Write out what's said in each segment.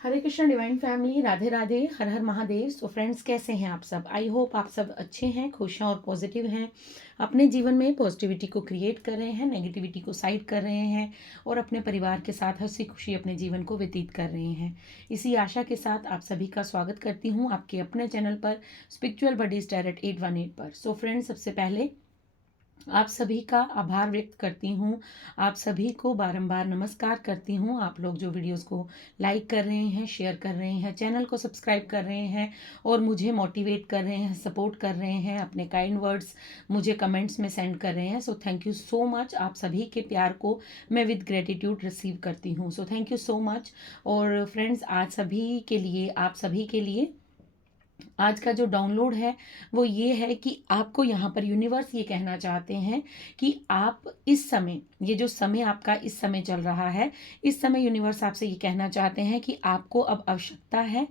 हरे Krishna divine family, Radhe Radhe, हर हर Mahadev. So friends, कैसे हैं आप सब? आई होप आप सब अच्छे हैं, खुश हैं और पॉजिटिव हैं। अपने जीवन में पॉजिटिविटी को क्रिएट कर रहे हैं, नेगेटिविटी को साइड कर रहे हैं और अपने परिवार के साथ हंसी खुशी अपने जीवन को व्यतीत कर रहे हैं। इसी आशा के साथ आप सभी का स्वागत करती हूँ आपके अपने चैनल पर, स्पिरिचुअल बडीज टैरेट 818 पर। सो फ्रेंड्स, सबसे पहले आप सभी का आभार व्यक्त करती हूँ, आप सभी को बारंबार नमस्कार करती हूँ। आप लोग जो वीडियोस को लाइक कर रहे हैं, शेयर कर रहे हैं, चैनल को सब्सक्राइब कर रहे हैं और मुझे मोटिवेट कर रहे हैं, सपोर्ट कर रहे हैं, अपने काइंड वर्ड्स मुझे कमेंट्स में सेंड कर रहे हैं। So thank you so much. आप सभी के प्यार को मैं विद ग्रेटिट्यूड रिसीव करती हूँ। So thank you so much. और फ्रेंड्स, आज सभी के लिए, आप सभी के लिए आज का जो डाउनलोड है वो ये है कि आपको यहाँ पर यूनिवर्स ये कहना चाहते हैं कि आप इस समय, ये जो समय आपका इस समय चल रहा है, इस समय यूनिवर्स आपसे ये कहना चाहते हैं कि आपको अब आवश्यकता है,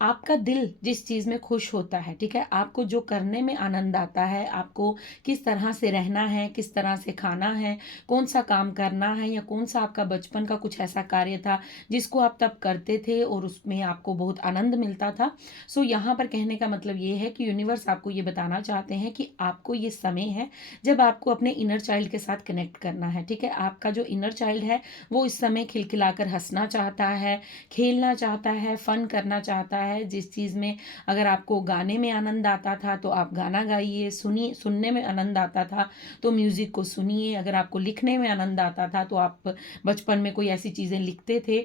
आपका दिल जिस चीज़ में खुश होता है, ठीक है, आपको जो करने में आनंद आता है, आपको किस तरह से रहना है, किस तरह से खाना है, कौन सा काम करना है, या कौन सा आपका बचपन का कुछ ऐसा कार्य था जिसको आप तब करते थे और उसमें आपको बहुत आनंद मिलता था। सो यहाँ पर कहने का मतलब ये है कि यूनिवर्स आपको ये बताना चाहते हैं कि आपको ये समय है जब आपको अपने इनर चाइल्ड के साथ कनेक्ट करना है, ठीक है। आपका जो इनर चाइल्ड है वो इस समय खिलखिलाकर हंसना चाहता है, खेलना चाहता है, फन करना चाहता है। जिस चीज़ में अगर आपको गाने में आनंद आता था तो आप गाना गाइए, सुनिए, सुनने में आनंद आता था तो म्यूज़िक को सुनिए। अगर आपको लिखने में आनंद आता था तो आप बचपन में कोई ऐसी चीज़ें लिखते थे।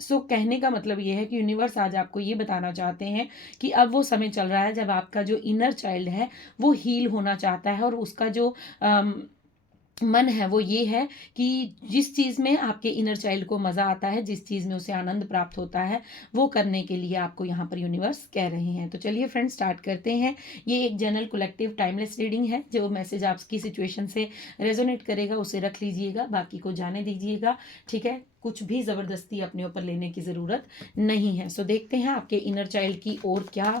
कहने का मतलब ये है कि यूनिवर्स आज आपको ये बताना चाहते हैं कि अब वो समय चल रहा है जब आपका जो इनर चाइल्ड है वो हील होना चाहता है और उसका जो मन है वो ये है कि जिस चीज़ में आपके इनर चाइल्ड को मज़ा आता है, जिस चीज़ में उसे आनंद प्राप्त होता है, वो करने के लिए आपको यहाँ पर यूनिवर्स कह रहे हैं। तो चलिए फ्रेंड्स, स्टार्ट करते हैं। ये एक जनरल कलेक्टिव टाइमलेस रीडिंग है। जो मैसेज आपकी सिचुएशन से रेजोनेट करेगा उसे रख लीजिएगा, बाकी को जाने दीजिएगा, ठीक है। कुछ भी ज़बरदस्ती अपने ऊपर लेने की ज़रूरत नहीं है। सो देखते हैं आपके इनर चाइल्ड की और क्या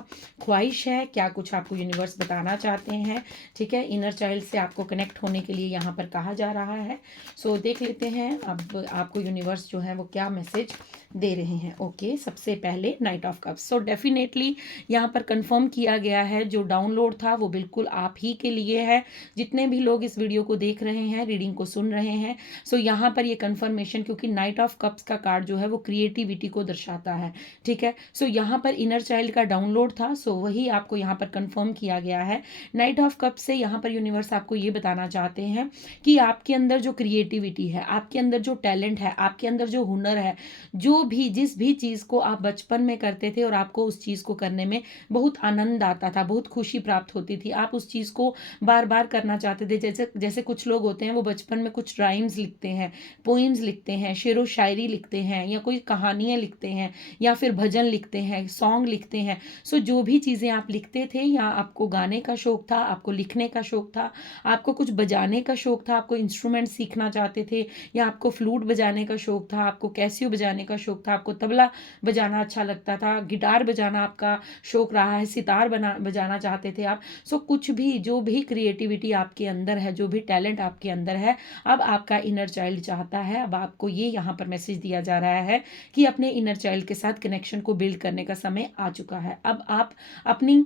ख्वाहिश है, क्या कुछ आपको यूनिवर्स बताना चाहते हैं, ठीक है। इनर चाइल्ड से आपको कनेक्ट होने के लिए यहाँ पर कहा जा रहा है। सो देख लेते हैं अब आपको यूनिवर्स जो है वो क्या मैसेज दे रहे हैं। ओके, सबसे पहले night of cups. So definitely यहाँ पर कंफर्म किया गया है, जो डाउनलोड था वो बिल्कुल आप ही के लिए है। जितने भी लोग इस वीडियो को देख रहे हैं, रीडिंग को सुन रहे हैं, सो यहाँ पर ये कंफर्मेशन, क्योंकि नाइट ऑफ कप्स का कार्ड जो है वो क्रिएटिविटी को दर्शाता है, ठीक है। सो यहाँ पर इनर चाइल्ड का डाउनलोड था, सो वही आपको यहाँ पर कंफर्म किया गया है। नाइट ऑफ कप्स से यहाँ पर यूनिवर्स आपको ये बताना चाहते हैं कि आपके अंदर जो क्रिएटिविटी है, आपके अंदर जो टैलेंट है, आपके अंदर जो हुनर है, जो भी जिस भी चीज़ को आप बचपन में करते थे और आपको उस चीज़ को करने में बहुत आनंद आता था, बहुत खुशी प्राप्त होती थी, आप उस चीज़ को बार बार करना चाहते थे। जैसे जैसे कुछ लोग होते हैं वो बचपन में कुछ राइम्स लिखते हैं, पोइम्स लिखते हैं, शेरो शायरी लिखते हैं, या कोई कहानियाँ लिखते हैं, या फिर भजन लिखते हैं, सॉन्ग लिखते हैं। जो भी चीज़ें आप लिखते थे, या आपको गाने का शौक था, आपको लिखने का शौक था, आपको कुछ बजाने का शौक था, आपको इंस्ट्रूमेंट सीखना चाहते थे, या आपको फ्लूट बजाने का शौक था, आपको कैसियो बजाने का शौक था, आपको तबला बजाना अच्छा लगता था, गिटार बजाना आपका शौक रहा है, सितार बजाना चाहते थे आप। कुछ भी, जो भी क्रिएटिविटी आपके अंदर है, जो भी टैलेंट आपके अंदर है, अब आपका इनर चाइल्ड चाहता है, अब आपको ये यहाँ पर मैसेज दिया जा रहा है कि अपने इनर चाइल्ड के साथ कनेक्शन को बिल्ड करने का समय आ चुका है। अब आप अपनी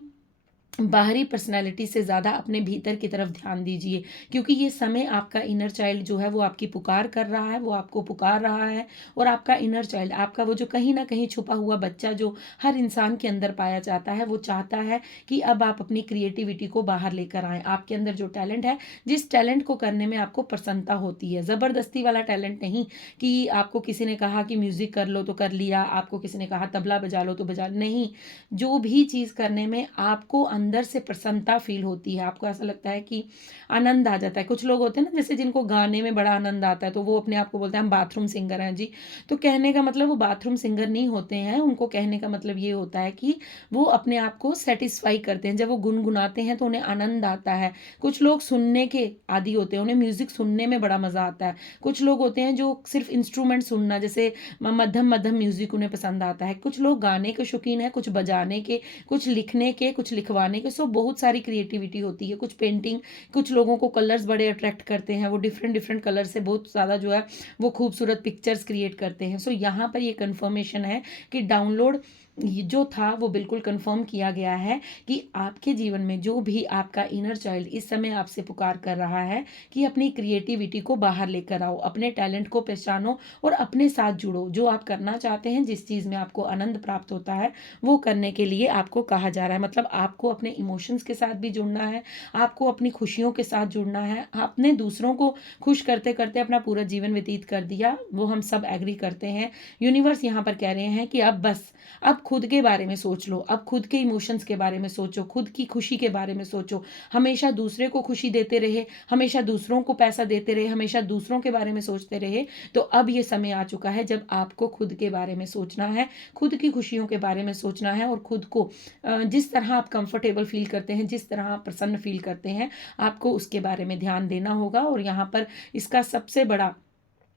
बाहरी पर्सनालिटी से ज़्यादा अपने भीतर की तरफ ध्यान दीजिए, क्योंकि ये समय आपका इनर चाइल्ड जो है वो आपकी पुकार कर रहा है, वो आपको पुकार रहा है। और आपका इनर चाइल्ड, आपका वो जो कहीं ना कहीं छुपा हुआ बच्चा जो हर इंसान के अंदर पाया जाता है, वो चाहता है कि अब आप अपनी क्रिएटिविटी को बाहर लेकर आएँ। आपके अंदर जो टैलेंट है, जिस टैलेंट को करने में आपको प्रसन्नता होती है, ज़बरदस्ती वाला टैलेंट नहीं कि आपको किसी ने कहा कि म्यूज़िक कर लो तो कर लिया, आपको किसी ने कहा तबला बजा लो तो बजा, नहीं। जो भी चीज़ करने में आपको अंदर से प्रसन्नता फील होती है, आपको ऐसा लगता है कि आनंद आ जाता है। कुछ लोग होते हैं ना, जैसे जिनको गाने में बड़ा आनंद आता है, तो वो अपने आप को बोलते हैं हम बाथरूम सिंगर हैं जी। तो कहने का मतलब वो बाथरूम सिंगर नहीं होते हैं, उनको कहने का मतलब ये होता है कि वो अपने आप को सेटिस्फाई करते हैं। जब वो गुनगुनाते हैं तो उन्हें आनंद आता है। कुछ लोग सुनने के आदी होते हैं, उन्हें म्यूजिक सुनने में बड़ा मजा आता है। कुछ लोग होते हैं जो सिर्फ इंस्ट्रूमेंट सुनना, जैसे मध्यम मध्यम म्यूजिक उन्हें पसंद आता है। कुछ लोग गाने के शौकीन है, कुछ बजाने के, कुछ लिखने के, कुछ लिखवाने बनाने के। सो बहुत सारी क्रिएटिविटी होती है। कुछ पेंटिंग, कुछ लोगों को कलर्स बड़े अट्रैक्ट करते हैं, वो डिफरेंट डिफरेंट कलर से बहुत ज़्यादा जो है वो खूबसूरत पिक्चर्स क्रिएट करते हैं। सो यहाँ पर ये कन्फर्मेशन है कि डाउनलोड जो था वो बिल्कुल कंफर्म किया गया है कि आपके जीवन में जो भी आपका इनर चाइल्ड इस समय आपसे पुकार कर रहा है कि अपनी क्रिएटिविटी को बाहर लेकर आओ, अपने टैलेंट को पहचानो और अपने साथ जुड़ो। जो आप करना चाहते हैं, जिस चीज़ में आपको आनंद प्राप्त होता है, वो करने के लिए आपको कहा जा रहा है। मतलब आपको अपने इमोशंस के साथ भी जुड़ना है, आपको अपनी खुशियों के साथ जुड़ना है। आपने दूसरों को खुश करते करते अपना पूरा जीवन व्यतीत कर दिया, वो हम सब एग्री करते हैं। यूनिवर्स यहाँ पर कह रहे हैं कि अब खुद के बारे में सोच लो, अब खुद के इमोशंस के बारे में सोचो, खुद की खुशी के बारे में सोचो। हमेशा दूसरे को खुशी देते रहे, हमेशा दूसरों को पैसा देते रहे, हमेशा दूसरों के बारे में सोचते रहे, तो अब ये समय आ चुका है जब आपको खुद के बारे में सोचना है, खुद की खुशियों के बारे में सोचना है और खुद को जिस तरह आप कंफर्टेबल फील करते हैं, जिस तरह आप प्रसन्न फील करते हैं, आपको उसके बारे में ध्यान देना होगा। और यहाँ पर इसका सबसे बड़ा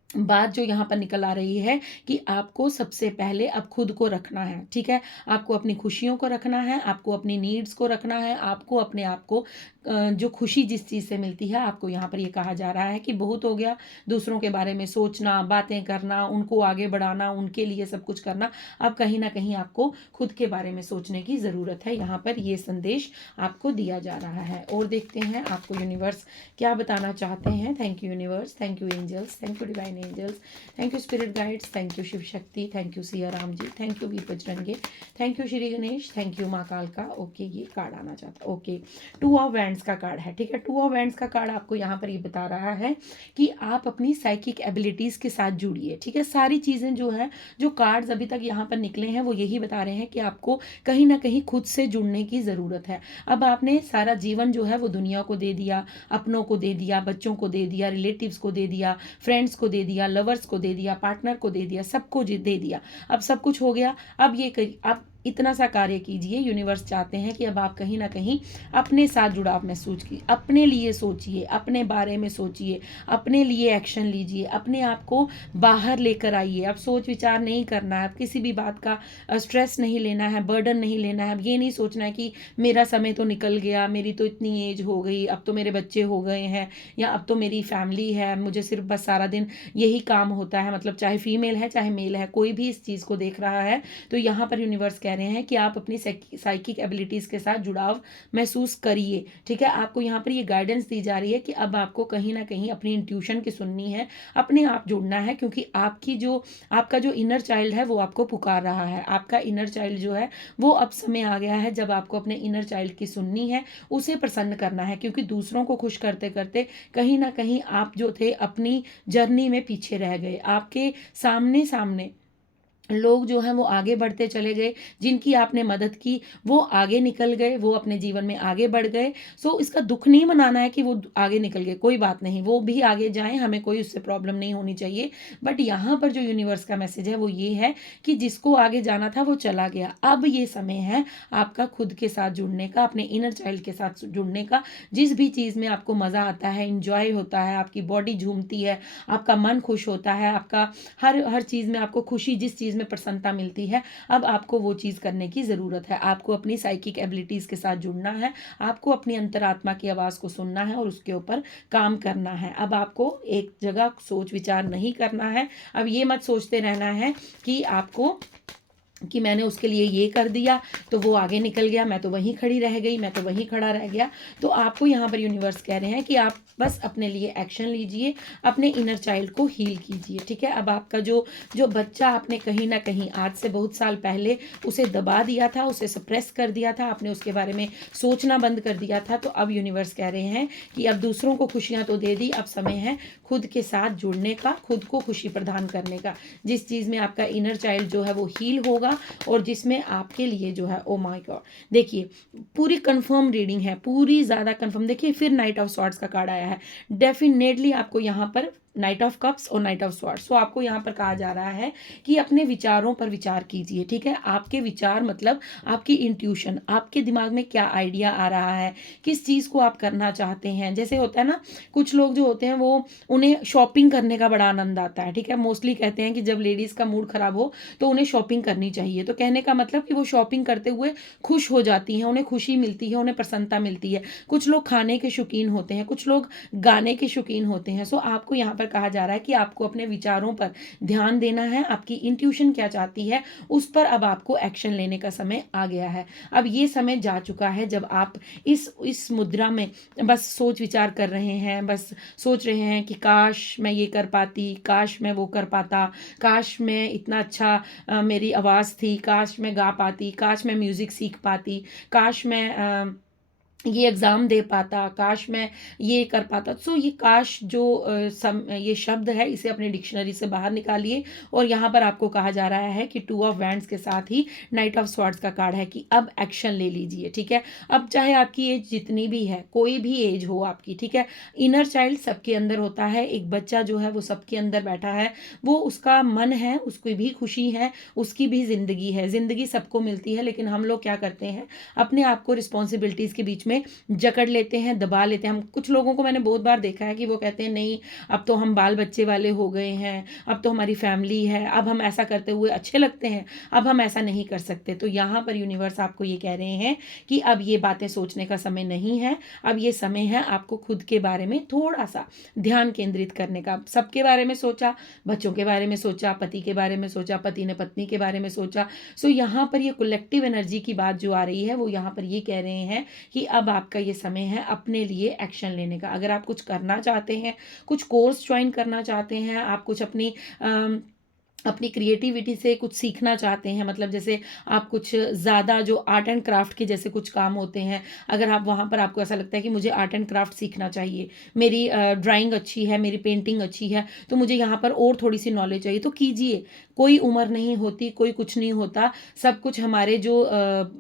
बात जो यहाँ पर निकल आ रही है कि आपको सबसे पहले अब खुद को रखना है। ठीक है, आपको अपनी खुशियों को रखना है, आपको अपनी नीड्स को रखना है, आपको अपने आप को जो खुशी जिस चीज़ से मिलती है, आपको यहाँ पर ये कहा जा रहा है कि बहुत हो गया दूसरों के बारे में सोचना, बातें करना, उनको आगे बढ़ाना, उनके लिए सब कुछ करना। अब कहीं ना कहीं आपको खुद के बारे में सोचने की ज़रूरत है। यहाँ पर ये संदेश आपको दिया जा रहा है। और देखते हैं आपको यूनिवर्स क्या बताना चाहते हैं। Thank you universe, thank you angels, thank you divine angels, thank you spirit guides, thank you Shiv Shakti, thank you Siya Ram ji, thank you Veer Bajrangi, thank you Shri Ganesh, thank you माँ काल का। ओके, ये कार्ड आना चाहता है। ओके, 2 ऑफ वैंड्स का कार्ड है। ठीक है, 2 ऑफ वैंड्स का कार्ड आपको यहाँ पर ये बता रहा है कि आप अपनी साइकिक एबिलिटीज़ के साथ जुड़िए। ठीक है, सारी चीज़ें जो है, जो कार्ड्स अभी तक यहाँ पर निकले हैं, वो यही बता रहे हैं कि आपको कहीं ना कहीं खुद से जुड़ने की ज़रूरत है। अब आपने सारा जीवन जो है वो दुनिया को दे दिया, अपनों को दे दिया, बच्चों को दे दिया, रिलेटिव्स को दे दिया, फ्रेंड्स को दे दिया, लवर्स को दे दिया, पार्टनर को दे दिया, सबको दे दिया। अब सब कुछ हो गया। अब इतना सा कार्य कीजिए। यूनिवर्स चाहते हैं कि अब आप कहीं ना कहीं अपने साथ जुड़ाव महसूस कीजिए, अपने लिए सोचिए, अपने बारे में सोचिए, अपने लिए एक्शन लीजिए, अपने आप को बाहर लेकर आइए। अब सोच विचार नहीं करना है, अब किसी भी बात का स्ट्रेस नहीं लेना है, बर्डन नहीं लेना है। अब ये नहीं सोचना है कि मेरा समय तो निकल गया, मेरी तो इतनी एज हो गई, अब तो मेरे बच्चे हो गए हैं, या अब तो मेरी फैमिली है, मुझे सिर्फ बस सारा दिन यही काम होता है। मतलब चाहे फीमेल है चाहे मेल है, कोई भी इस चीज़ को देख रहा है, तो यहाँ पर यूनिवर्स कह रहे हैं कि आप अपनी साइकिक एबिलिटीज़ के साथ जुड़ाव महसूस करिए। ठीक है, आपको यहाँ पर ये गाइडेंस दी जा रही है कि अब आपको कहीं ना कहीं अपनी इंट्यूशन की सुननी है, अपने आप जुड़ना है, क्योंकि आपका जो इनर चाइल्ड है वो आपको पुकार रहा है। आपका इनर चाइल्ड जो है वो अब समय आ गया है जब आपको अपने इनर चाइल्ड की सुननी है, उसे प्रसन्न करना है। क्योंकि दूसरों को खुश करते करते कहीं ना कहीं आप जो थे अपनी जर्नी में पीछे रह गए। आपके सामने लोग जो हैं वो आगे बढ़ते चले गए, जिनकी आपने मदद की वो आगे निकल गए, वो अपने जीवन में आगे बढ़ गए। सो इसका दुख नहीं मनाना है कि वो आगे निकल गए, कोई बात नहीं, वो भी आगे जाएं, हमें कोई उससे प्रॉब्लम नहीं होनी चाहिए। बट यहाँ पर जो यूनिवर्स का मैसेज है वो ये है कि जिसको आगे जाना था वो चला गया। अब ये समय है आपका खुद के साथ जुड़ने का, अपने इनर चाइल्ड के साथ जुड़ने का। जिस भी चीज़ में आपको मज़ा आता है, इंजॉय होता है, आपकी बॉडी झूमती है, आपका मन खुश होता है, आपका हर चीज़ में आपको खुशी, जिस चीज़ में प्रसन्नता मिलती है, अब आपको वो चीज़ करने की ज़रूरत है। आपको अपनी साइकिक एबिलिटीज़ के साथ जुड़ना है, आपको अपनी अंतरात्मा की आवाज़ को सुनना है और उसके ऊपर काम करना है। अब आपको एक जगह सोच विचार नहीं करना है। अब ये मत सोचते रहना है कि मैंने उसके लिए ये कर दिया तो वो आगे निकल गया, मैं तो वहीं खड़ी रह गई, मैं तो वहीं खड़ा रह गया। तो आपको यहाँ पर यूनिवर्स कह रहे हैं कि आप बस अपने लिए एक्शन लीजिए, अपने इनर चाइल्ड को हील कीजिए। ठीक है, अब आपका जो बच्चा आपने कहीं ना कहीं आज से बहुत साल पहले उसे दबा दिया था, उसे सप्रेस कर दिया था, आपने उसके बारे में सोचना बंद कर दिया था, तो अब यूनिवर्स कह रहे हैं कि अब दूसरों को खुशियाँ तो दे दी, अब समय है खुद के साथ जुड़ने का, खुद को खुशी प्रदान करने का। जिस चीज़ में आपका इनर चाइल्ड जो है वो हील होगा और जिसमें आपके लिए जो है, ओ माय गॉड, देखिए पूरी कंफर्म रीडिंग है, पूरी ज़्यादा कंफर्म। देखिए फिर नाइट ऑफ सॉर्ड्स का कार्ड आया है। डेफिनेटली आपको यहाँ पर नाइट ऑफ कप्स और नाइट ऑफ स्वॉर्ड्स। तो आपको यहाँ पर कहा जा रहा है कि अपने विचारों पर विचार कीजिए, ठीक है। आपके विचार मतलब आपकी इंट्यूशन, आपके दिमाग में क्या आइडिया आ रहा है, किस चीज़ को आप करना चाहते हैं। जैसे होता है ना, कुछ लोग जो होते हैं वो उन्हें शॉपिंग करने का बड़ा आनंद आता है, ठीक है। मोस्टली कहते हैं कि जब लेडीज़ का मूड खराब हो तो उन्हें शॉपिंग करनी चाहिए। तो कहने का मतलब कि वो शॉपिंग करते हुए खुश हो जाती हैं, उन्हें खुशी मिलती है, उन्हें प्रसन्नता मिलती है। कुछ लोग खाने के शौकीन होते हैं, कुछ लोग गाने के शौकीन होते हैं। सो आपको यहाँ पर कहा जा रहा है कि आपको अपने विचारों पर ध्यान देना है, आपकी इंट्यूशन क्या चाहती है उस पर अब आपको एक्शन लेने का समय आ गया है। अब ये समय जा चुका है जब आप इस मुद्रा में बस सोच विचार कर रहे हैं, बस सोच रहे हैं कि काश मैं ये कर पाती, काश मैं वो कर पाता, काश मैं इतना अच्छा मेरी आवाज़ थी, काश मैं गा पाती, काश मैं म्यूज़िक सीख पाती, काश मैं ये एग्ज़ाम दे पाता, काश मैं ये कर पाता। सो ये काश जो ये शब्द है इसे अपने डिक्शनरी से बाहर निकालिए और यहाँ पर आपको कहा जा रहा है कि टू ऑफ वैंड्स के साथ ही नाइट ऑफ स्वॉर्ड्स का कार्ड है कि अब एक्शन ले लीजिए, ठीक है। अब चाहे आपकी एज जितनी भी है, कोई भी एज हो आपकी, ठीक है, इनर चाइल्ड सबके अंदर होता है। एक बच्चा जो है वो सबके अंदर बैठा है, वो उसका मन है, उसकी भी खुशी है, उसकी भी ज़िंदगी है। ज़िंदगी सबको मिलती है, लेकिन हम लोग क्या करते हैं, अपने आप को रिस्पॉन्सिबिलिटीज़ के बीच में जकड़ लेते हैं, दबा लेते हैं। हम कुछ लोगों को मैंने बहुत बार देखा है कि वो कहते हैं नहीं, अब तो हम बाल बच्चे वाले हो गए हैं, अब तो हमारी फैमिली है, अब हम ऐसा करते हुए अच्छे लगते हैं, अब हम ऐसा नहीं कर सकते। तो यहाँ पर यूनिवर्स आपको ये कह रहे हैं कि अब ये बातें सोचने का समय नहीं है, अब ये समय है आपको खुद के बारे में थोड़ा सा ध्यान केंद्रित करने का। सबके बारे में सोचा, बच्चों के बारे में सोचा, पति के बारे में सोचा, पति ने पत्नी के बारे में सोचा। सो यहाँ पर ये कलेक्टिव एनर्जी की बात जो आ रही है वो यहाँ पर ये कह रहे हैं कि अब आपका ये समय है अपने लिए एक्शन लेने का। अगर आप कुछ करना चाहते हैं, कुछ कोर्स ज्वाइन करना चाहते हैं, आप कुछ अपनी क्रिएटिविटी से कुछ सीखना चाहते हैं, मतलब जैसे आप कुछ ज़्यादा जो आर्ट एंड क्राफ्ट के जैसे कुछ काम होते हैं, अगर आप वहाँ पर आपको ऐसा लगता है कि मुझे आर्ट एंड क्राफ्ट सीखना चाहिए, मेरी ड्राइंग अच्छी है, मेरी पेंटिंग अच्छी है, तो मुझे यहाँ पर और थोड़ी सी नॉलेज चाहिए, तो कीजिए। कोई उम्र नहीं होती, कोई कुछ नहीं होता, सब कुछ हमारे जो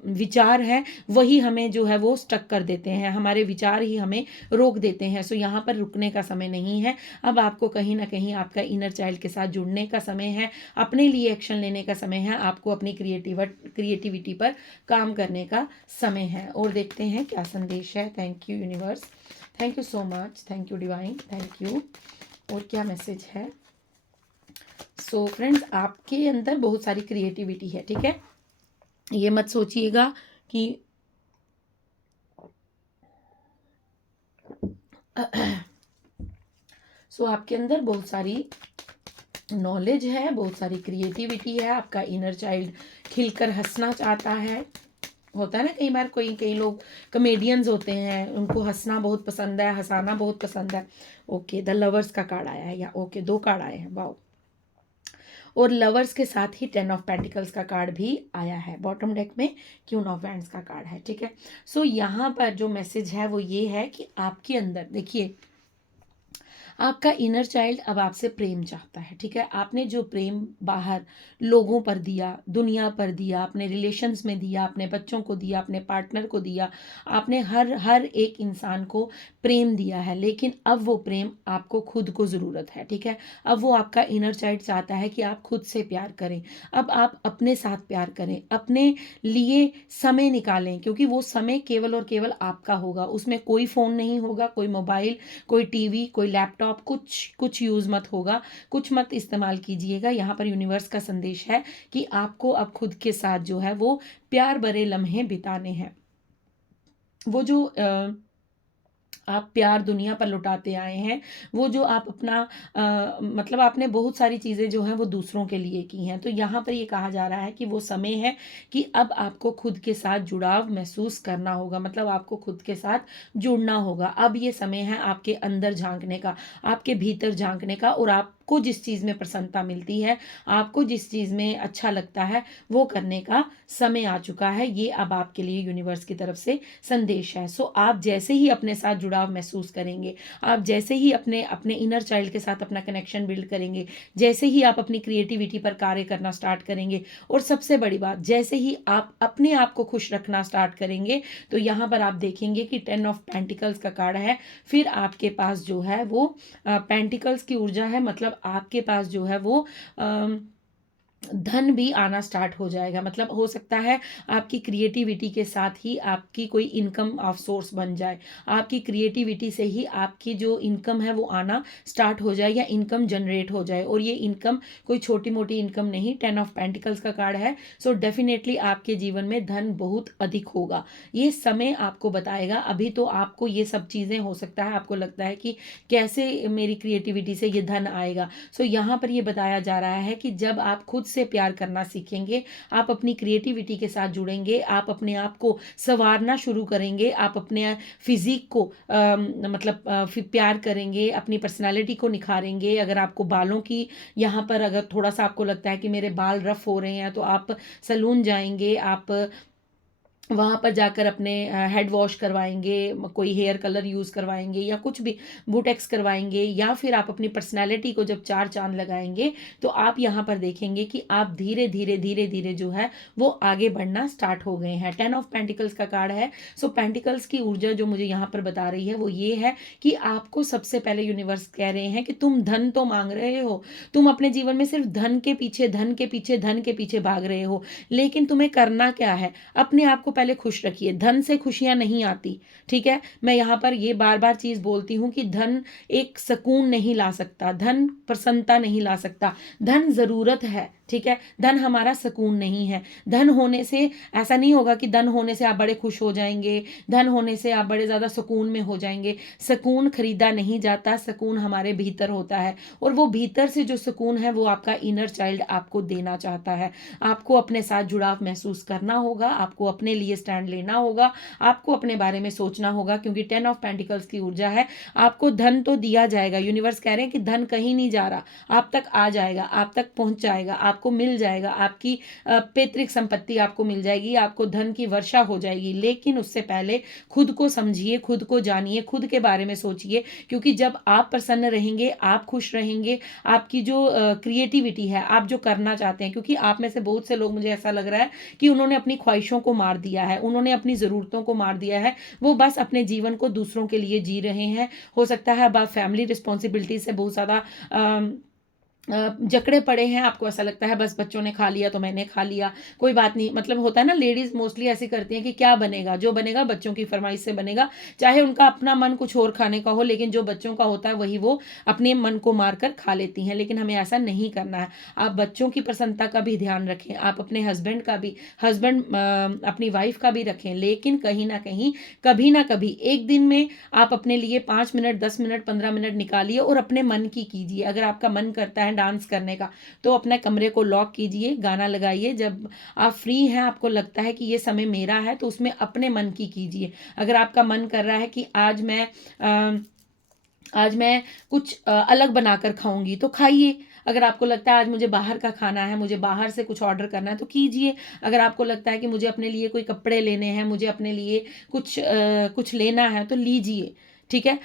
विचार हैं वही हमें जो है वो स्टक कर देते हैं, हमारे विचार ही हमें रोक देते हैं। सो यहाँ पर रुकने का समय नहीं है, अब आपको कहीं ना कहीं आपका इनर चाइल्ड के साथ जुड़ने का समय है, अपने लिए एक्शन लेने का समय है, आपको अपनी क्रिएटिविटी पर काम करने का समय है। और देखते हैं क्या संदेश है। Thank you universe, thank you so much, thank you divine, thank you. और क्या मैसेज है। सो फ्रेंड्स, आपके अंदर बहुत सारी क्रिएटिविटी है, ठीक है। ये मत सोचिएगा कि सो आपके अंदर बहुत सारी नॉलेज है, बहुत सारी क्रिएटिविटी है, आपका इनर चाइल्ड खिलकर हंसना चाहता है। होता है ना, कई बार कई लोग कमेडियंस होते हैं, उनको हंसना बहुत पसंद है, हंसाना बहुत पसंद है। ओके, द लवर्स का कार्ड आया है, या ओके 2 कार्ड आए हैं, वाओ। और लवर्स के साथ ही 10 ऑफ पेंटिकल्स का कार्ड भी आया है बॉटम डेक में, क्वीन ऑफ वैंड्स का कार्ड है, ठीक है। सो यहाँ पर जो मैसेज है वो ये है कि आपके अंदर देखिए, आपका इनर चाइल्ड अब आपसे प्रेम चाहता है, ठीक है। आपने जो प्रेम बाहर लोगों पर दिया, दुनिया पर दिया, अपने रिलेशंस में दिया, अपने बच्चों को दिया, अपने पार्टनर को दिया, आपने हर एक इंसान को प्रेम दिया है, लेकिन अब वो प्रेम आपको खुद को ज़रूरत है, ठीक है। अब वो आपका इनर चाइल्ड चाहता है कि आप खुद से प्यार करें, अब आप अपने साथ प्यार करें, अपने लिए समय निकालें, क्योंकि वो समय केवल और केवल आपका होगा। उसमें कोई फ़ोन नहीं होगा, कोई मोबाइल, कोई टीवी, कोई लैपटॉप, कुछ यूज़ मत होगा, कुछ मत इस्तेमाल कीजिएगा। यहाँ पर यूनिवर्स का संदेश है कि आपको अब खुद के साथ जो है वो प्यार भरे लम्हे बिताने हैं। वो जो आप प्यार दुनिया पर लुटाते आए हैं, वो जो आप अपना मतलब आपने बहुत सारी चीज़ें जो हैं वो दूसरों के लिए की हैं। तो यहाँ पर ये कहा जा रहा है कि वो समय है कि अब आपको खुद के साथ जुड़ाव महसूस करना होगा, मतलब आपको खुद के साथ जुड़ना होगा। अब ये समय है आपके अंदर झांकने का, आपके भीतर झांकने का, और आप आपको जिस चीज़ में प्रसन्नता मिलती है, आपको जिस चीज़ में अच्छा लगता है, वो करने का समय आ चुका है। ये अब आपके लिए यूनिवर्स की तरफ से संदेश है। सो आप जैसे ही अपने साथ जुड़ाव महसूस करेंगे, आप जैसे ही अपने अपने इनर चाइल्ड के साथ अपना कनेक्शन बिल्ड करेंगे, जैसे ही आप अपनी क्रिएटिविटी पर कार्य करना स्टार्ट करेंगे, और सबसे बड़ी बात, जैसे ही आप अपने आप को खुश रखना स्टार्ट करेंगे, तो यहाँ पर आप देखेंगे कि 10 ऑफ पेंटिकल्स का कार्ड है। फिर आपके पास जो है वो पेंटिकल्स की ऊर्जा है, मतलब आपके पास जो है वो धन भी आना स्टार्ट हो जाएगा। मतलब हो सकता है आपकी क्रिएटिविटी के साथ ही आपकी कोई इनकम ऑफ सोर्स बन जाए, आपकी क्रिएटिविटी से ही आपकी जो इनकम है वो आना स्टार्ट हो जाए, या इनकम जनरेट हो जाए। और ये इनकम कोई छोटी मोटी इनकम नहीं, 10 ऑफ पेंटिकल्स का कार्ड है। सो डेफिनेटली आपके जीवन में धन बहुत अधिक होगा। ये समय आपको बताएगा। अभी तो आपको ये सब चीज़ें, हो सकता है आपको लगता है कि कैसे मेरी क्रिएटिविटी से ये धन आएगा। सो यहाँ पर ये बताया जा रहा है कि जब आप खुद से प्यार करना सीखेंगे, आप अपनी क्रिएटिविटी के साथ जुड़ेंगे, आप अपने आप को संवारना शुरू करेंगे, आप अपने फिजिक को प्यार करेंगे, अपनी पर्सनालिटी को निखारेंगे। अगर आपको बालों की, यहाँ पर अगर थोड़ा सा आपको लगता है कि मेरे बाल रफ हो रहे हैं, तो आप सैलून जाएंगे, आप वहाँ पर जाकर अपने हेड वॉश करवाएंगे, कोई हेयर कलर यूज़ करवाएंगे, या कुछ भी बूटेक्स करवाएंगे, या फिर आप अपनी पर्सनालिटी को जब चार चांद लगाएंगे, तो आप यहाँ पर देखेंगे कि आप धीरे धीरे धीरे धीरे जो है वो आगे बढ़ना स्टार्ट हो गए हैं। 10 ऑफ पेंटिकल्स का कार्ड है। सो पेंटिकल्स की ऊर्जा जो मुझे यहाँ पर बता रही है वो ये है कि आपको सबसे पहले यूनिवर्स कह रहे हैं कि तुम धन तो मांग रहे हो, तुम अपने जीवन में सिर्फ धन के पीछे धन के पीछे धन के पीछे भाग रहे हो, लेकिन तुम्हें करना क्या है, अपने आप को पहले खुश रखिए। धन से खुशियां नहीं आती, ठीक है। मैं यहाँ पर ये बार बार चीज बोलती हूँ कि धन एक सुकून नहीं ला सकता, धन प्रसन्नता नहीं ला सकता। धन जरूरत है, ठीक है, धन हमारा सुकून नहीं है। धन होने से ऐसा नहीं होगा कि धन होने से आप बड़े खुश हो जाएंगे, धन होने से आप बड़े ज्यादा सुकून में हो जाएंगे। सुकून खरीदा नहीं जाता, सुकून हमारे भीतर होता है, और वो भीतर से जो सुकून है वो आपका इनर चाइल्ड आपको देना चाहता है। आपको अपने साथ जुड़ाव महसूस करना होगा, आपको अपने लिए स्टैंड लेना होगा, आपको अपने बारे में सोचना होगा, क्योंकि 10 ऑफ पेंटिकल्स की ऊर्जा है। आपको धन तो दिया जाएगा, यूनिवर्स कह रहे हैं कि धन कहीं नहीं जा रहा, आप तक आ जाएगा, आप तक पहुंच जाएगा, आपको मिल जाएगा, आपकी पैतृक संपत्ति आपको मिल जाएगी, आपको धन की वर्षा हो जाएगी। लेकिन उससे पहले खुद को समझिए, खुद को जानिए, खुद के बारे में सोचिए, क्योंकि जब आप प्रसन्न रहेंगे, आप खुश रहेंगे, आपकी जो क्रिएटिविटी है, आप जो करना चाहते हैं, क्योंकि आप में से बहुत से लोग, मुझे ऐसा लग रहा है कि उन्होंने अपनी ख्वाहिशों को मार दिया है, उन्होंने अपनी ज़रूरतों को मार दिया है, वो बस अपने जीवन को दूसरों के लिए जी रहे हैं। हो सकता है अब आप फैमिली रिस्पॉन्सिबिलिटी से बहुत ज़्यादा जकड़े पड़े हैं, आपको ऐसा लगता है बस बच्चों ने खा लिया तो मैंने खा लिया, कोई बात नहीं। मतलब होता है ना, लेडीज मोस्टली ऐसी करती हैं कि क्या बनेगा, जो बनेगा बच्चों की फरमाइश से बनेगा, चाहे उनका अपना मन कुछ और खाने का हो, लेकिन जो बच्चों का होता है वही वो अपने मन को मारकर खा लेती हैं। लेकिन हमें ऐसा नहीं करना है। आप बच्चों की प्रसन्नता का भी ध्यान रखें, आप अपने हस्बैंड का भी, अपनी वाइफ का भी रखें, लेकिन कहीं ना कहीं कभी ना कभी एक दिन में आप अपने लिए 5 मिनट 10 मिनट 15 मिनट निकालिए और अपने मन की कीजिए। अगर आपका मन करता है डांस करने का, तो अपने कमरे को लॉक कीजिए, गाना लगाइए। जब आप फ्री हैं, आपको लगता है कि ये समय मेरा है, तो उसमें अपने मन की कीजिए। अगर आपका मन कर रहा है कि आज मैं कुछ अलग बनाकर खाऊंगी, तो खाइए। अगर आपको लगता है आज मुझे बाहर का खाना है, मुझे बाहर से कुछ ऑर्डर करना है, तो कीजिए। अगर आपको लगता है कि मुझे अपने लिए कोई कपड़े लेने हैं, मुझे अपने लिए कुछ लेना है, तो लीजिए, ठीक है।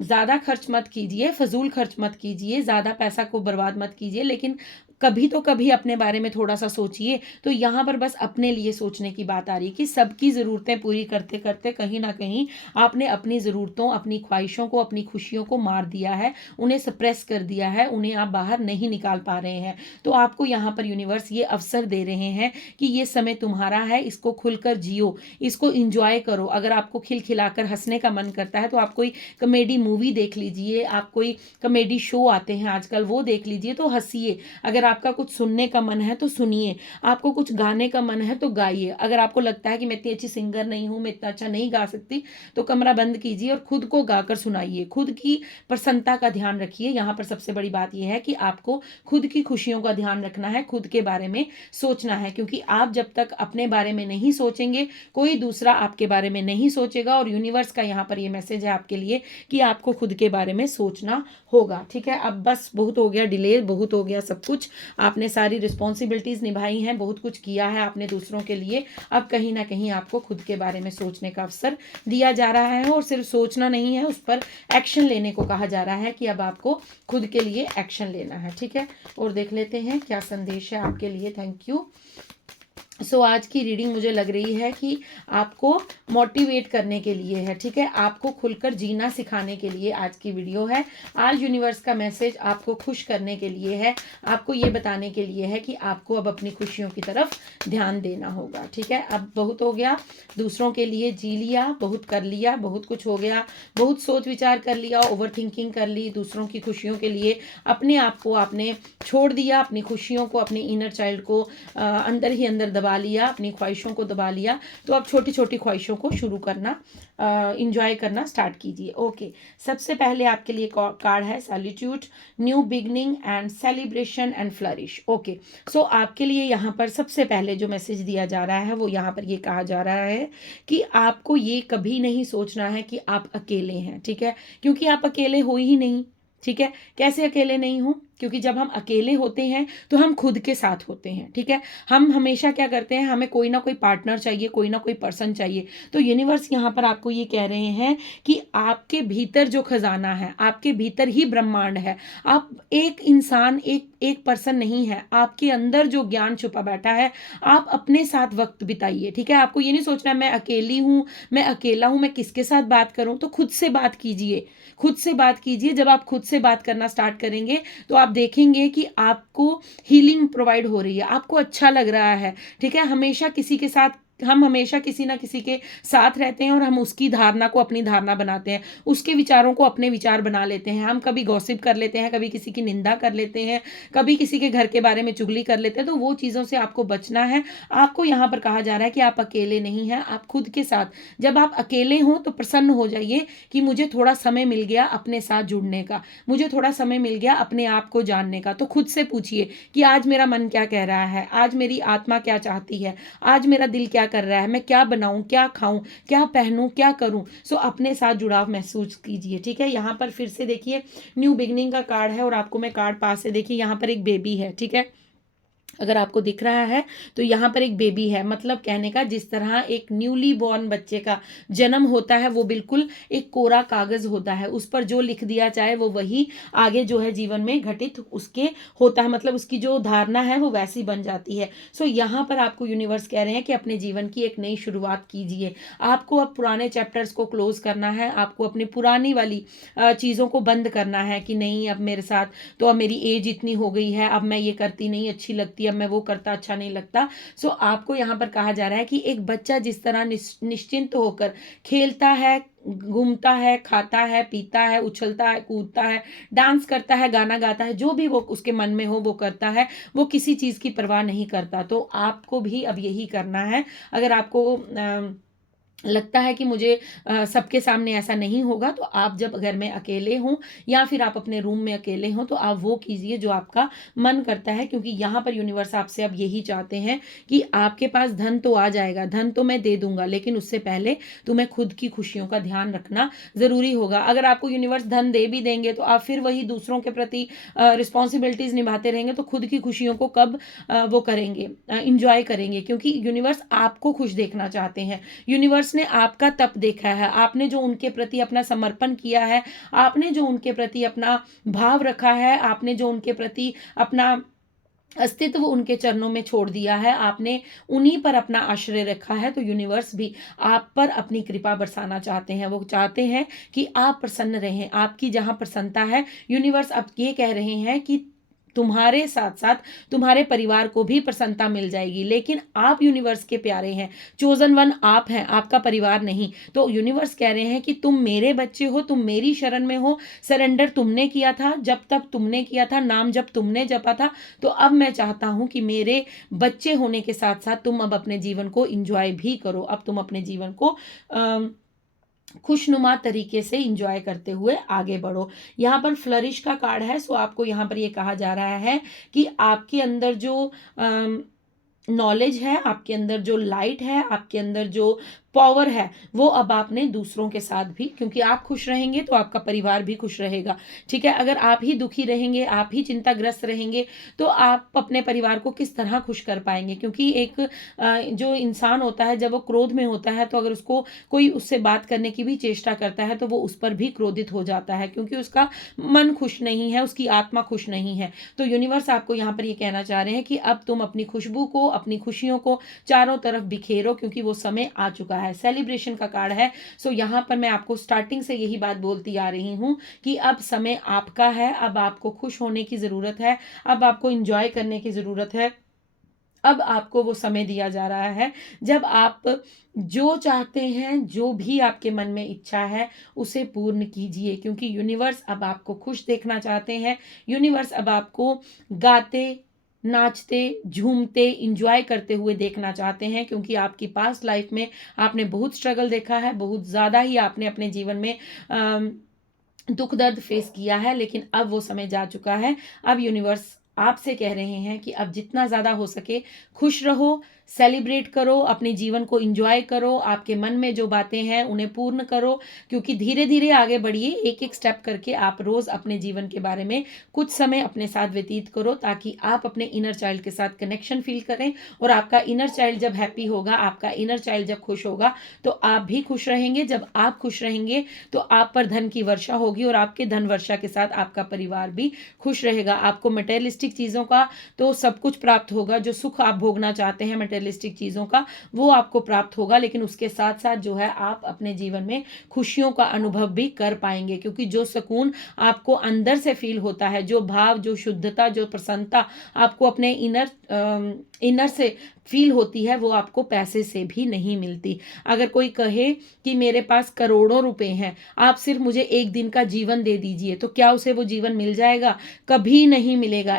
ज़्यादा खर्च मत कीजिए, फजूल खर्च मत कीजिए, ज़्यादा पैसा को बर्बाद मत कीजिए, लेकिन कभी तो कभी अपने बारे में थोड़ा सा सोचिए। तो यहाँ पर बस अपने लिए सोचने की बात आ रही है कि सबकी ज़रूरतें पूरी करते करते कहीं ना कहीं आपने अपनी ज़रूरतों, अपनी ख्वाहिशों को, अपनी खुशियों को मार दिया है, उन्हें सप्रेस कर दिया है, उन्हें आप बाहर नहीं निकाल पा रहे हैं। तो आपको यहाँ पर यूनिवर्स ये अवसर दे रहे हैं कि ये समय तुम्हारा है, इसको खुलकर जियो, इसको इंजॉय करो। अगर आपको खिलखिलाकर हंसने का मन करता है, तो आप कोई कॉमेडी मूवी देख लीजिए, आप कोई कॉमेडी शो आते हैं आजकल, वो देख लीजिए, तो हंसिए। अगर अगर आपका कुछ सुनने का मन है तो सुनिए, आपको कुछ गाने का मन है तो गाइए। अगर आपको लगता है कि मैं इतनी अच्छी सिंगर नहीं हूँ, मैं इतना अच्छा नहीं गा सकती, तो कमरा बंद कीजिए और खुद को गाकर सुनाइए। खुद की प्रसन्नता का ध्यान रखिए। यहाँ पर सबसे बड़ी बात यह है कि आपको खुद की खुशियों का ध्यान रखना है, खुद के बारे में सोचना है, क्योंकि आप जब तक अपने बारे में नहीं सोचेंगे, कोई दूसरा आपके बारे में नहीं सोचेगा। और यूनिवर्स का यहाँ पर ये मैसेज है आपके लिए कि आपको खुद के बारे में सोचना होगा। ठीक है, अब बस बहुत हो गया डिले, बहुत हो गया सब कुछ, आपने सारी रिस्पॉन्सिबिलिटीज निभाई हैं, बहुत कुछ किया है आपने दूसरों के लिए। अब कहीं ना कहीं आपको खुद के बारे में सोचने का अवसर दिया जा रहा है, और सिर्फ सोचना नहीं है, उस पर एक्शन लेने को कहा जा रहा है कि अब आपको खुद के लिए एक्शन लेना है। ठीक है, और देख लेते हैं क्या संदेश है आपके लिए। Thank you. आज की रीडिंग मुझे लग रही है कि आपको मोटिवेट करने के लिए है। ठीक है, आपको खुलकर जीना सिखाने के लिए आज की वीडियो है। आज यूनिवर्स का मैसेज आपको खुश करने के लिए है, आपको ये बताने के लिए है कि आपको अब अपनी खुशियों की तरफ ध्यान देना होगा। ठीक है, अब बहुत हो गया, दूसरों के लिए जी लिया, बहुत कर लिया, बहुत कुछ हो गया, बहुत सोच विचार कर लिया, ओवर थिंकिंग कर ली, दूसरों की खुशियों के लिए अपने आप को आपने छोड़ दिया, अपनी खुशियों को, अपने इनर चाइल्ड को अंदर ही अंदर दबा लिया, अपनी ख्वाहिशों को दबा लिया। तो अब छोटी छोटी ख्वाहिशों को शुरू करना, इंजॉय करना स्टार्ट कीजिए। ओके, सबसे पहले आपके लिए कार्ड है solitude, new beginning and celebration and flourish. Okay, आपके लिए यहाँ पर सबसे पहले जो मैसेज दिया जा रहा है वो यहाँ पर ये कहा जा रहा है कि आपको ये कभी नहीं सोचना है कि आप अकेले हैं। ठीक है, क्योंकि आप अकेले हो ही नहीं। ठीक है, कैसे अकेले नहीं हो? क्योंकि जब हम अकेले होते हैं तो हम खुद के साथ होते हैं। ठीक है, हम हमेशा क्या करते हैं, हमें कोई ना कोई पार्टनर चाहिए, कोई ना कोई पर्सन चाहिए। तो यूनिवर्स यहाँ पर आपको ये कह रहे हैं कि आपके भीतर जो खजाना है, आपके भीतर ही ब्रह्मांड है। आप एक इंसान, एक पर्सन नहीं है, आपके अंदर जो ज्ञान छुपा बैठा है, आप अपने साथ वक्त बिताइए। ठीक है, आपको ये नहीं सोचना मैं अकेली हूँ, मैं अकेला हूँ, मैं किसके साथ बात करूँ। तो खुद से बात कीजिए, खुद से बात कीजिए। जब आप खुद से बात करना स्टार्ट करेंगे तो आप देखेंगे कि आपको हीलिंग प्रोवाइड हो रही है, आपको अच्छा लग रहा है। ठीक है, हमेशा किसी के साथ, हम हमेशा किसी ना किसी के साथ रहते हैं और हम उसकी धारणा को अपनी धारणा बनाते हैं, उसके विचारों को अपने विचार बना लेते हैं। हम कभी गॉसिप कर लेते हैं, कभी किसी की निंदा कर लेते हैं, कभी किसी के घर के बारे में चुगली कर लेते हैं। तो वो चीज़ों से आपको बचना है। आपको यहाँ पर कहा जा रहा है कि आप अकेले नहीं हैं, आप खुद के साथ। जब आप अकेले हों तो प्रसन्न हो जाइए कि मुझे थोड़ा समय मिल गया अपने साथ जुड़ने का, मुझे थोड़ा समय मिल गया अपने आप को जानने का। तो खुद से पूछिए कि आज मेरा मन क्या कह रहा है, आज मेरी आत्मा क्या चाहती है, आज मेरा दिल क्या कर रहा है, मैं क्या बनाऊं, क्या खाऊं, क्या पहनूं, क्या करूं। अपने साथ जुड़ाव महसूस कीजिए। ठीक है, यहाँ पर फिर से देखिए न्यू बिगनिंग का कार्ड है, और आपको मैं कार्ड पास से देखिए, यहाँ पर एक बेबी है। ठीक है, अगर आपको दिख रहा है तो यहाँ पर एक बेबी है, मतलब कहने का जिस तरह एक न्यूली बॉर्न बच्चे का जन्म होता है, वो बिल्कुल एक कोरा कागज होता है, उस पर जो लिख दिया जाए वो वही आगे जो है जीवन में घटित उसके होता है, मतलब उसकी जो धारणा है वो वैसी बन जाती है। यहाँ पर आपको यूनिवर्स कह रहे हैं कि अपने जीवन की एक नई शुरुआत कीजिए। आपको अब पुराने चैप्टर्स को क्लोज करना है, आपको अपनी पुरानी वाली चीज़ों को बंद करना है कि नहीं, अब मेरे साथ तो अब मेरी एज इतनी हो गई है, अब मैं ये करती नहीं अच्छी लगती, अब मैं वो करता अच्छा नहीं लगता। आपको यहाँ पर कहा जा रहा है कि एक बच्चा जिस तरह निश्चिंत होकर खेलता है, घूमता है, खाता है, पीता है, उछलता है, कूदता है, डांस करता है, गाना गाता है, जो भी वो उसके मन में हो वो करता है, वो किसी चीज़ की परवाह नहीं करता। तो आपको भी अब यही करना है। अगर आपको लगता है कि मुझे सबके सामने ऐसा नहीं होगा, तो आप जब घर में अकेले हों या फिर आप अपने रूम में अकेले हों तो आप वो कीजिए जो आपका मन करता है, क्योंकि यहाँ पर यूनिवर्स आपसे अब यही चाहते हैं कि आपके पास धन तो आ जाएगा, धन तो मैं दे दूंगा, लेकिन उससे पहले तुम्हें खुद की खुशियों का ध्यान रखना ज़रूरी होगा। अगर आपको यूनिवर्स धन दे भी देंगे तो आप फिर वही दूसरों के प्रति रिस्पॉन्सिबिलिटीज़ निभाते रहेंगे, तो खुद की खुशियों को कब वो करेंगे, इंजॉय करेंगे, क्योंकि यूनिवर्स आपको खुश देखना चाहते हैं। यूनिवर्स ने आपका तप देखा है, आपने जो उनके प्रति अपना समर्पण किया है, आपने जो उनके प्रति अपना भाव रखा है, आपने जो उनके प्रति अपना अस्तित्व उनके चरणों में छोड़ दिया है, आपने उन्हीं पर अपना आश्रय रखा है। तो यूनिवर्स भी आप पर अपनी कृपा बरसाना चाहते हैं। वो चाहते हैं कि आप प्रसन्न रहें, आपकी जहां प्रसन्नता है, यूनिवर्स अब ये कह रहे हैं कि तुम्हारे साथ साथ तुम्हारे परिवार को भी प्रसन्नता मिल जाएगी। लेकिन आप यूनिवर्स के प्यारे हैं, चोजन वन आप हैं, आपका परिवार नहीं। तो यूनिवर्स कह रहे हैं कि तुम मेरे बच्चे हो, तुम मेरी शरण में हो, सरेंडर तुमने किया था, जब तक तुमने किया था, नाम जब तुमने जपा था। तो अब मैं चाहता हूं कि मेरे बच्चे होने के साथ साथ तुम अब अपने जीवन को एंजॉय भी करो। अब तुम अपने जीवन को खुशनुमा तरीके से इंजॉय करते हुए आगे बढ़ो। यहाँ पर फ्लरिश का कार्ड है। सो आपको यहाँ पर ये कहा जा रहा है कि आपके अंदर जो नॉलेज है, आपके अंदर जो लाइट है, आपके अंदर जो पावर है, वो अब आपने दूसरों के साथ भी, क्योंकि आप खुश रहेंगे तो आपका परिवार भी खुश रहेगा। ठीक है, अगर आप ही दुखी रहेंगे, आप ही चिंताग्रस्त रहेंगे, तो आप अपने परिवार को किस तरह खुश कर पाएंगे? क्योंकि एक जो इंसान होता है, जब वो क्रोध में होता है, तो अगर उसको कोई उससे बात करने की भी चेष्टा करता है तो वो उस पर भी क्रोधित हो जाता है, क्योंकि उसका मन खुश नहीं है, उसकी आत्मा खुश नहीं है। तो यूनिवर्स आपको यहाँ पर ये कहना चाह रहे हैं कि अब तुम अपनी खुशबू को, अपनी खुशियों को चारों तरफ बिखेरो, क्योंकि वो समय आ चुका है। सेलिब्रेशन का कार्ड है। सो यहां पर मैं आपको स्टार्टिंग से यही बात बोलती आ रही हूं कि अब समय आपका है, अब आपको खुश होने की जरूरत है, अब आपको एंजॉय करने की जरूरत है। अब आपको वो समय दिया जा रहा है जब आप जो चाहते हैं, जो भी आपके मन में इच्छा है, उसे पूर्ण कीजिए, क्योंकि यूनिवर्स अब आपको खुश देखना चाहते हैं। यूनिवर्स अब आपको गाते, नाचते, झूमते, इंजॉय करते हुए देखना चाहते हैं, क्योंकि आपकी पास्ट लाइफ में आपने बहुत स्ट्रगल देखा है, बहुत ज़्यादा ही आपने अपने जीवन में दुख दर्द फेस किया है। लेकिन अब वो समय जा चुका है। अब यूनिवर्स आपसे कह रहे हैं कि अब जितना ज़्यादा हो सके खुश रहो, सेलिब्रेट करो, अपने जीवन को एंजॉय करो, आपके मन में जो बातें हैं उन्हें पूर्ण करो, क्योंकि धीरे धीरे आगे बढ़िए। एक एक स्टेप करके आप रोज़ अपने जीवन के बारे में कुछ समय अपने साथ व्यतीत करो, ताकि आप अपने इनर चाइल्ड के साथ कनेक्शन फील करें। और आपका इनर चाइल्ड जब हैप्पी होगा, आपका इनर चाइल्ड जब खुश होगा, तो आप भी खुश रहेंगे। जब आप खुश रहेंगे तो आप पर धन की वर्षा होगी, और आपके धन वर्षा के साथ आपका परिवार भी खुश रहेगा। आपको मटेरियलिस्टिक चीज़ों का तो सब कुछ प्राप्त होगा, जो सुख आप भोगना चाहते हैं मटेरियलिस्टिक चीज़ों का, वो आपको प्राप्त होगा। लेकिन उसके साथ साथ जो है, आप अपने जीवन में खुशियों का अनुभव भी कर पाएंगे, क्योंकि जो सुकून आपको अंदर से फील होता है, जो भाव, जो शुद्धता, जो प्रसन्नता आपको अपने इनर से फील होती है, वो आपको पैसे से भी नहीं मिलती। अगर कोई कहे कि मेरे पास करोड़ों रुपए हैं, आप सिर्फ मुझे एक दिन का जीवन दे दीजिए, तो क्या उसे वो जीवन मिल जाएगा? कभी नहीं मिलेगा।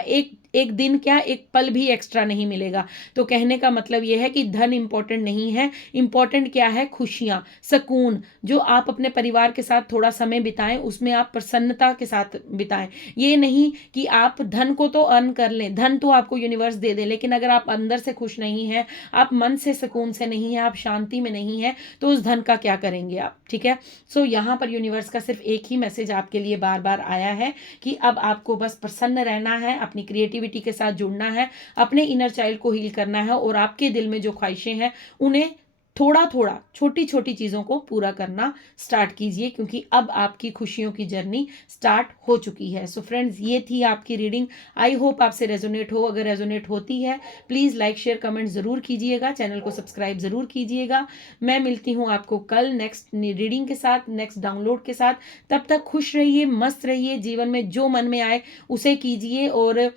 एक दिन क्या, एक पल भी एक्स्ट्रा नहीं मिलेगा। तो कहने का मतलब यह है कि धन इंपॉर्टेंट नहीं है, इंपॉर्टेंट क्या है? खुशियां, सुकून, जो आप अपने परिवार के साथ थोड़ा समय बिताएं, उसमें आप प्रसन्नता के साथ बिताएं। ये नहीं कि आप धन को तो अर्न कर लें, धन तो आपको यूनिवर्स दे दे, लेकिन अगर आप अंदर से खुश नहीं हैं, आप मन से सुकून से नहीं हैं, आप शांति में नहीं हैं, तो उस धन का क्या करेंगे आप? ठीक है। सो यहाँ पर यूनिवर्स का सिर्फ एक ही मैसेज आपके लिए बार बार आया है कि अब आपको बस प्रसन्न रहना है, अपनी क्रिएटिविटी के साथ जुड़ना है, अपने इनर चाइल्ड को हील करना है, और आपके दिल में जो ख्वाहिशें हैं उन्हें थोड़ा थोड़ा, छोटी छोटी चीज़ों को पूरा करना स्टार्ट कीजिए, क्योंकि अब आपकी खुशियों की जर्नी स्टार्ट हो चुकी है। सो फ्रेंड्स, ये थी आपकी रीडिंग। आई होप आपसे रेजोनेट हो। अगर रेजोनेट होती है, प्लीज़ लाइक, शेयर, कमेंट ज़रूर कीजिएगा, चैनल को सब्सक्राइब ज़रूर कीजिएगा। मैं मिलती हूँ आपको कल नेक्स्ट रीडिंग के साथ, नेक्स्ट डाउनलोड के साथ। तब तक खुश रहिए, मस्त रहिए, जीवन में जो मन में आए उसे कीजिए, और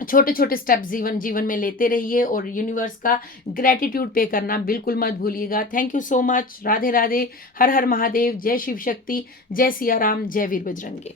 छोटे छोटे स्टेप्स जीवन में लेते रहिए, और यूनिवर्स का ग्रेटिट्यूड पे करना बिल्कुल मत भूलिएगा। Thank you so much. Radhe Radhe, हर हर महादेव, जय शिव शक्ति, जय सिया राम, जय वीर बजरंगे।